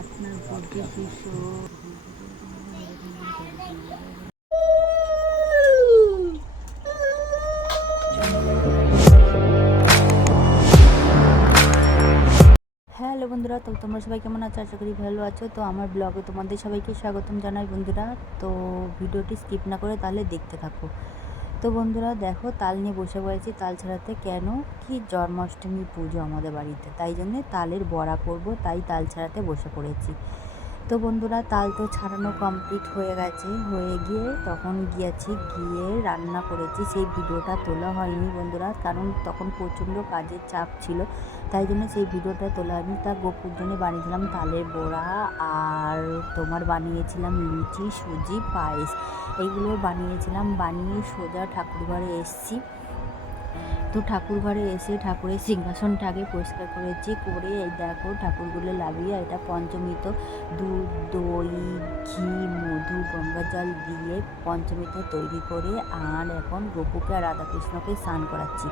আপনার হ্যালো বন্ধুরা, তো তোমরা সবাই কেমন আছো? আশা করি ভালো আছো। তো আমার ব্লগে তোমাদের সবাইকে স্বাগতম জানাই বন্ধুরা। তো ভিডিওটি স্কিপ না করে তাহলে দেখতে থাকো। তো বন্ধুরা দেখো, তাল নিয়ে বসে পড়েছি। তাল ছাড়াতে কেন? কি জন্মাষ্টমী পুজো আমাদের বাড়িতে। তাই জন্যে তালের বড়া করব, তাই তাল ছাড়াতে বসে পড়েছি। তো বন্ধুরা, তাল তো ছাড়ানো কমপ্লিট হয়ে গেছে। হয়ে গিয়ে তখন গিয়েছি, গিয়ে রান্না করেছি। সেই ভিডিওটা তোলা হয়নি বন্ধুরা, কারণ তখন প্রচণ্ড কাজের চাপ ছিল। তাই জন্য সেই ভিডিওটা তোলা হয়নি। তা গোপুর জন্য বানিয়েছিলাম তালের বড়া আর তোমার বানিয়েছিলাম লুচি, সুজি, পায়েস। এইগুলো বানিয়েছিলাম। বানিয়ে সোজা ঠাকুরঘরে এসেছি। তো ঠাকুর ঘরে এসে ঠাকুরের সিংহাসনটা আগে পরিষ্কার করেছি, করে এই দেখো ঠাকুরগুলো লাভিয়ে এটা পঞ্চমীত দুধ, দই, ঘি, মধু, গঙ্গা জল দিয়ে পঞ্চমীত তৈরি করে আর এখন গোপুকে আর রাধাকৃষ্ণকে স্নান করাচ্ছি।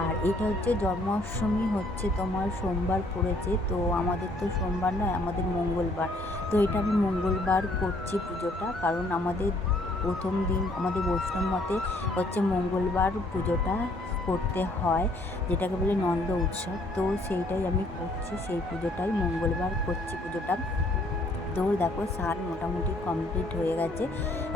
আর এটা হচ্ছে জন্মাষ্টমী, হচ্ছে তোমার সোমবার পড়েছে, তো আমাদের তো সোমবার নয়, আমাদের মঙ্গলবার। তো এটা আমি মঙ্গলবার করছি পুজোটা, কারণ আমাদের প্রথম দিন আমাদের বৈষ্ণব মতে হচ্ছে মঙ্গলবার পুজোটা করতে হয়, যেটাকে বলে নন্দ উৎসব। তো সেইটাই আমি করছি, সেই পুজোটাই মঙ্গলবার করছি পুজোটা। তো দেখো সার মোটামুটি কমপ্লিট হয়ে গেছে,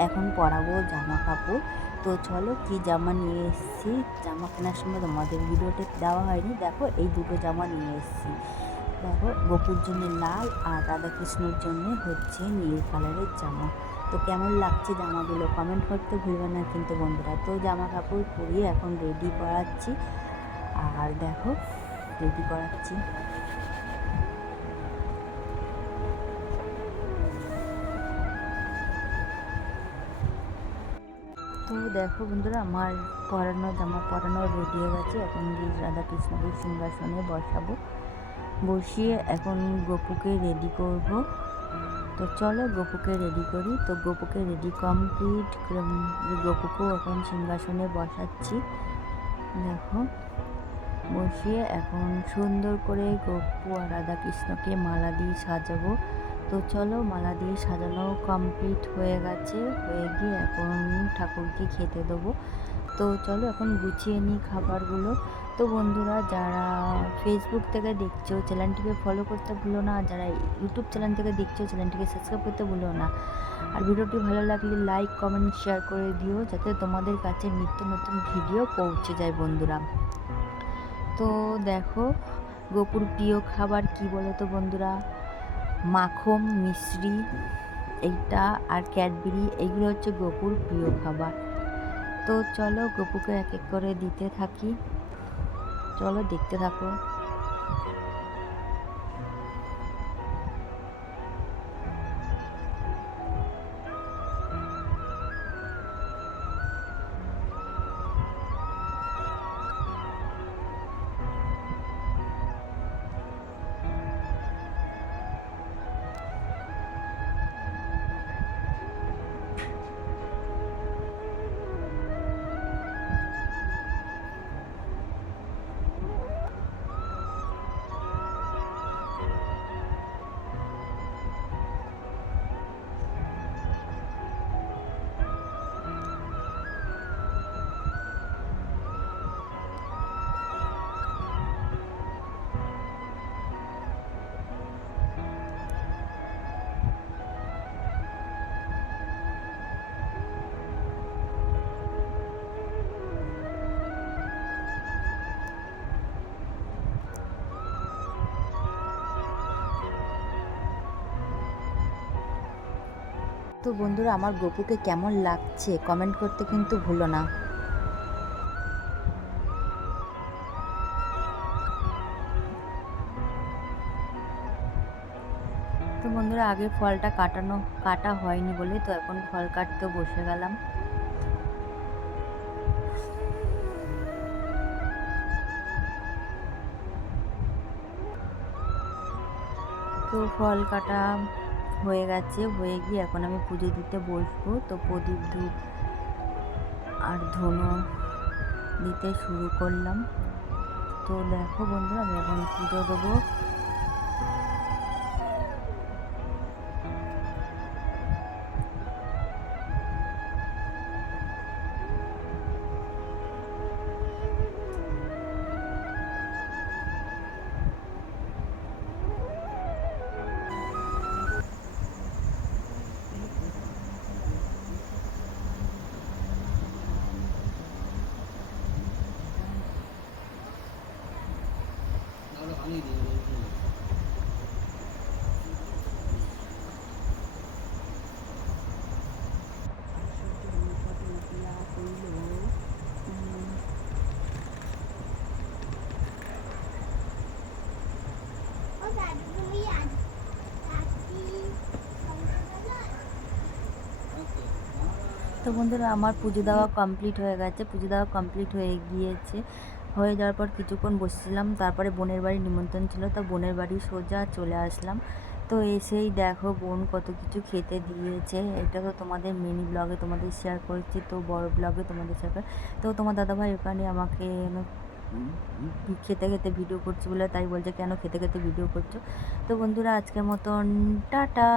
এখন পরাবো জামা কাপড়। তো চলো কি জামা নিয়ে এসেছি, জামা কেনার সময় তোমাদের ভিডিওতে দেওয়া হয়নি। দেখো এই দুটো জামা নিয়ে এসেছি। দেখো গোপুর জন্য লাল আর রাধাকৃষ্ণের জন্য হচ্ছে নীল কালারের জামা। তো কেমন লাগছে জামাগুলো? কমেন্ট করতে ভুলবে না কিন্তু বন্ধুরা। তো জামা কাপড় পরিয়ে এখন রেডি করাচ্ছি। আর দেখো রেডি করাচ্ছি। তো দেখো বন্ধুরা, আমার পরানো জামা পরানো রেডি হয়ে গেছে। এখন গিয়ে রাধাকৃষ্ণকে সিংহাসনে বসাবো। বসিয়ে এখন গোপুকে রেডি করব। তো চলো গোপুকে রেডি করি। তো গোপুকে রেডি কমপ্লিট গোপুকেও এখন সিংহাসনে বসাচ্ছি। দেখো, বসিয়ে এখন সুন্দর করে গপু আর রাধাকৃষ্ণকে মালা দিয়ে সাজাবো। তো চলো মালা দিয়ে সাজানো কমপ্লিট হয়ে গেছে। হয়ে গিয়ে এখন ঠাকুরকে খেতে দেবো। তো চলো এখন গুছিয়ে নিই খাবারগুলো। তো বন্ধুরা, যারা ফেসবুক থেকে দেখছ চ্যানেলটিকে ফলো করতে ভুলো না, যারা ইউটিউব চ্যানেল থেকে দেখছ চ্যানেলটিকে সাবস্ক্রাইব করতে ভুলো না। আর ভিডিওটি ভালো লাগলে লাইক কমেন্ট শেয়ার করে দিও, যাতে তোমাদের কাছে নিত্য নতুন ভিডিও পৌঁছে যায় বন্ধুরা। তো দেখো, গোপুর প্রিয় খাবার কি বলো তো বন্ধুরা? মাখন, মিশ্রি, এইটা আর ক্যাডবেরি এইগুলো হচ্ছে গোপুর প্রিয় খাবার। তো চলো গোপুকে এক এক করে দিতে থাকি। চলো দেখতে থাকো। তো বন্ধুরা, আমার গপুকে কেমন লাগছে কমেন্ট করতে কিন্তু ভুলো না। তো বন্ধুরা, আগে ফলটা কাটানো, কাটা হয়নি বলে তো এখন ফল কাটতে বসে গেলাম। তো ফল কাটা হয়ে গেছে, হয়ে গিয়ে এখন আমি পুজো দিতে বসবো। তো প্রদীপ ধূপ আর ধনু দিতে শুরু করলাম। তো দেখো বন্ধুরা, আমি এখন পুজো দেবো। তো বন্ধুরা আমার পুজো দেওয়া কমপ্লিট হয়ে গেছে। পুজো দেওয়া কমপ্লিট হয়ে গিয়েছে। হয়ে যাওয়ার পর কিছুক্ষণ বসছিলাম। তারপরে বোনের বাড়ি নিমন্ত্রণ ছিল, তো বোনের বাড়ি সোজা চলে আসলাম। তো এসেই দেখো বোন কত কিছু খেতে দিয়েছে। এটা তো তোমাদের মিনি ব্লগে তোমাদের শেয়ার করেছি, তো বড় ব্লগে তোমাদের শেয়ার তো তোমার দাদাভাই ওখানে আমাকে খেতে খেতে ভিডিও করছি বলে তাই বলছে, কেন খেতে খেতে ভিডিও করছ? তো বন্ধুরা আজকের মতন, টাটা!